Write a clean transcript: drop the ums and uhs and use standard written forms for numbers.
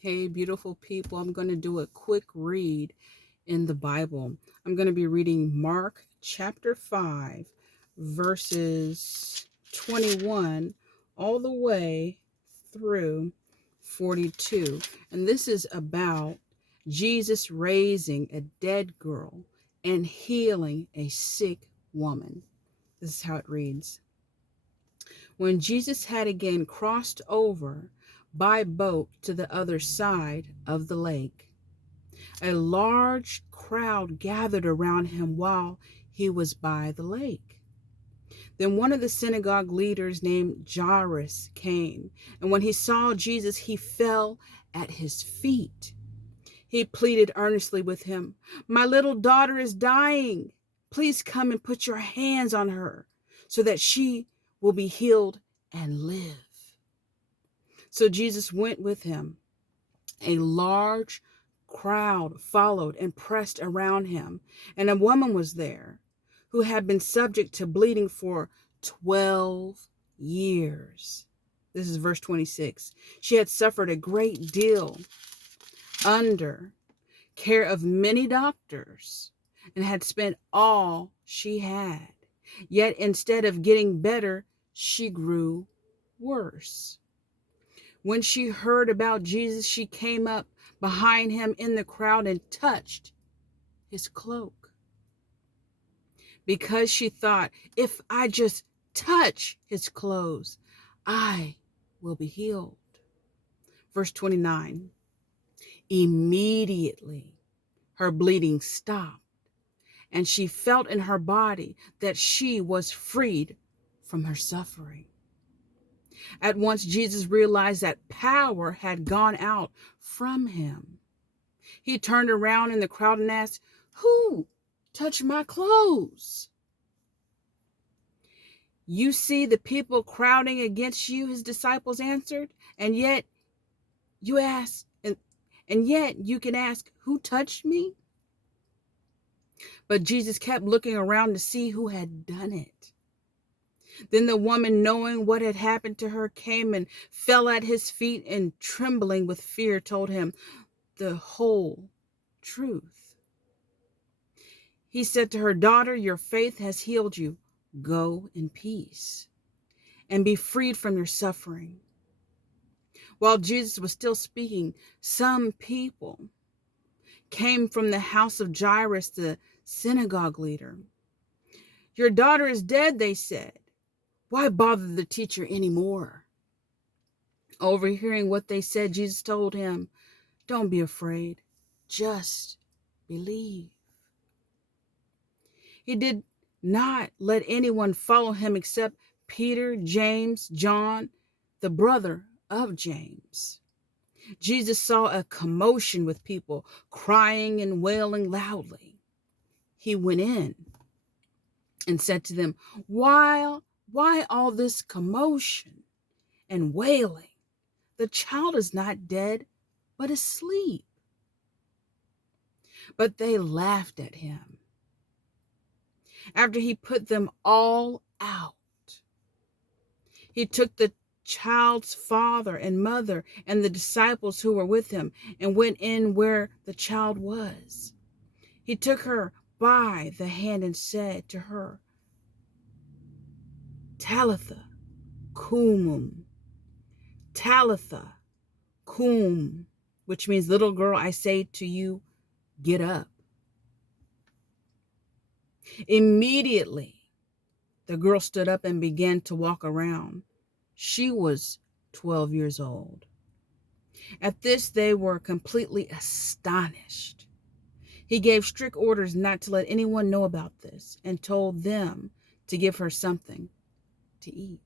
Hey, beautiful people. I'm going to do a quick read in the Bible. I'm going to be reading Mark chapter 5, verses 21 all the way through 42. And this is about Jesus raising a dead girl and healing a sick woman. This is how it reads. When Jesus had again crossed over by boat to the other side of the lake, a large crowd gathered around him while he was by the lake. Then one of the synagogue leaders named Jairus came, and when he saw Jesus, he fell at his feet. He pleaded earnestly with him, "My little daughter is dying. Please come and put your hands on her so that she will be healed and live." So Jesus went with him. A large crowd followed and pressed around him, and a woman was there who had been subject to bleeding for 12 years. This is verse 26. She had suffered a great deal under care of many doctors and had spent all she had. Yet instead of getting better, she grew worse. When she heard about Jesus, she came up behind him in the crowd and touched his cloak, because she thought, if I just touch his clothes, I will be healed. Verse 29, immediately her bleeding stopped, and she felt in her body that she was freed from her suffering. At once Jesus realized that power had gone out from him. He turned around in the crowd and asked, "Who touched my clothes?" "You see the people crowding against you," his disciples answered, "and yet you ask, and yet you can ask, 'Who touched me?'" But Jesus kept looking around to see who had done it. Then the woman, knowing what had happened to her, came and fell at his feet, and trembling with fear told him the whole truth. He said to her, "Daughter, your faith has healed you. Go in peace and be freed from your suffering." While Jesus was still speaking, some people came from the house of Jairus, the synagogue leader. "Your daughter is dead," they said. "Why bother the teacher anymore?" Overhearing what they said, Jesus told him, "Don't be afraid, just believe." He did not let anyone follow him except Peter, James, John, the brother of James. Jesus saw a commotion with people crying and wailing loudly. He went in and said to them, Why all this commotion and wailing? The child is not dead, but asleep." But they laughed at him. After he put them all out, he took the child's father and mother and the disciples who were with him and went in where the child was. He took her by the hand and said to her, "Talitha Koum, Talitha Koum," which means, "Little girl, I say to you, get up." Immediately, the girl stood up and began to walk around. She was 12 years old. At this, they were completely astonished. He gave strict orders not to let anyone know about this and told them to give her something to eat.